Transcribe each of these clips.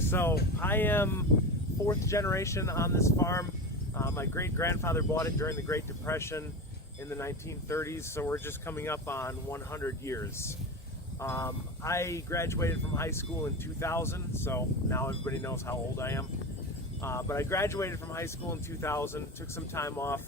So I am fourth generation on this farm. My great-grandfather bought it during the Great Depression in the 1930s, so we're just coming up on 100 years. I graduated from high school in 2000, so now everybody knows how old I am. But I graduated from high school in 2000, took some time off,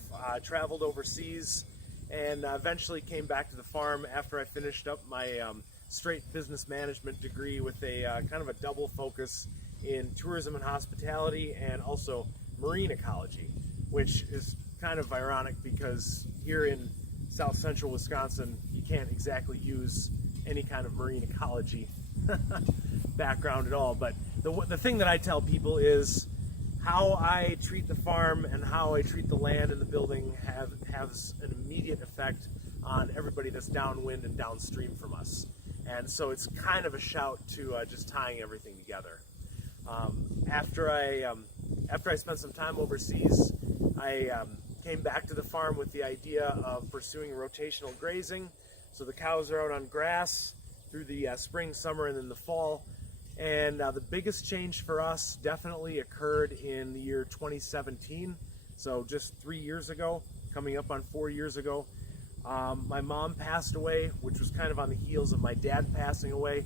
traveled overseas, and eventually came back to the farm after I finished up my straight business management degree with a kind of a double focus in tourism and hospitality and also marine ecology, which is kind of ironic because here in south central Wisconsin you can't exactly use any kind of marine ecology background at all. But the thing that I tell people is how I treat the farm and how I treat the land and the building has an immediate effect on everybody that's downwind and downstream from us. And so it's kind of a shout to just tying everything together. After I spent some time overseas, I came back to the farm with the idea of pursuing rotational grazing. So the cows are out on grass through the spring, summer, and then the fall. And the biggest change for us definitely occurred in the year 2017. So just 3 years ago, coming up on 4 years ago. My mom passed away, which was kind of on the heels of my dad passing away.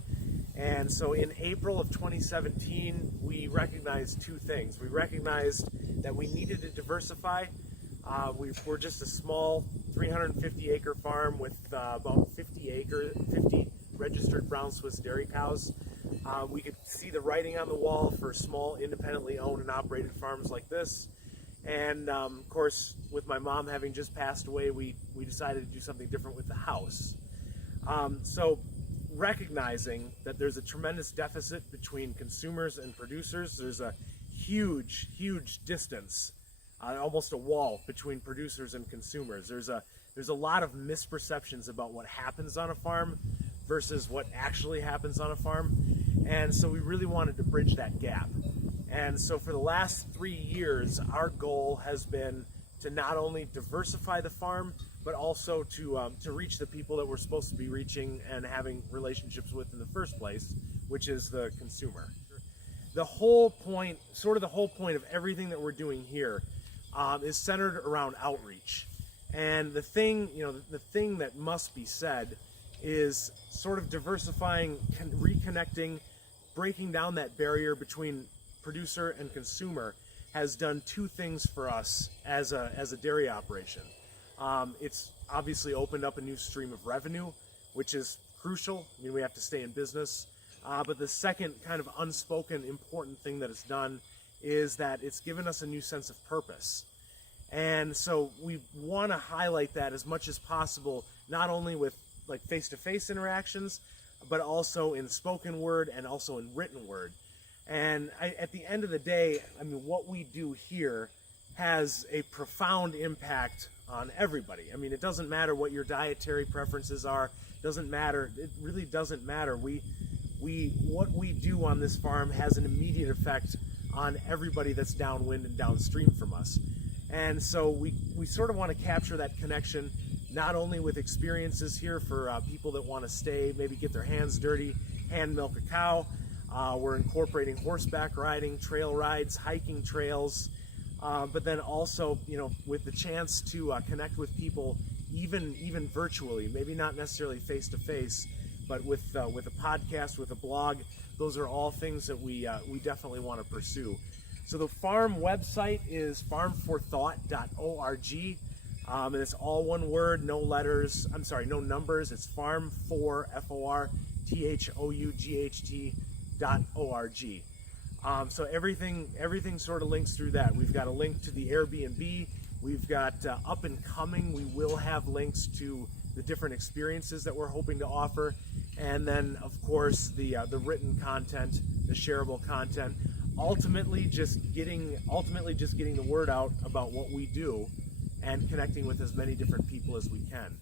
And so in April of 2017, we recognized two things. We recognized that we needed to diversify. We're just a small 350 acre farm with about 50 registered brown Swiss dairy cows. We could see the writing on the wall for small independently owned and operated farms like this. And of course, with my mom having just passed away, we decided to do something different with the house. So recognizing that there's a tremendous deficit between consumers and producers, there's a huge distance, almost a wall between producers and consumers. There's a lot of misperceptions about what happens on a farm versus what actually happens on a farm. And so we really wanted to bridge that gap. And so for the last 3 years, our goal has been to not only diversify the farm, but also to reach the people that we're supposed to be reaching and having relationships with in the first place, which is the consumer. The whole point of everything that we're doing here is centered around outreach. And the thing that must be said is sort of diversifying, reconnecting, breaking down that barrier between producer and consumer has done two things for us as a dairy operation. It's obviously opened up a new stream of revenue, which is crucial. I mean, we have to stay in business. But the second kind of unspoken important thing that it's done is that it's given us a new sense of purpose. And so we want to highlight that as much as possible, not only with like face-to-face interactions, but also in spoken word and also in written word. And at the end of the day, I mean, what we do here has a profound impact on everybody. I mean, it doesn't matter what your dietary preferences are. It doesn't matter. It really doesn't matter. What we do on this farm has an immediate effect on everybody that's downwind and downstream from us. And so we sort of want to capture that connection, not only with experiences here for people that want to stay, maybe get their hands dirty, hand milk a cow. We're incorporating horseback riding, trail rides, hiking trails, but then also, with the chance to connect with people, even virtually, maybe not necessarily face to face, but with a podcast, with a blog. Those are all things that we definitely want to pursue. So the farm website is farmforthought.org, and it's all one word, no letters. I'm sorry, no numbers. It's farm4 FORTHOUGHT.org. So everything sort of links through that. We've got a link to the Airbnb. We've got up and coming. We will have links to the different experiences that we're hoping to offer, and then of course the written content, the shareable content. Ultimately, just getting the word out about what we do and connecting with as many different people as we can.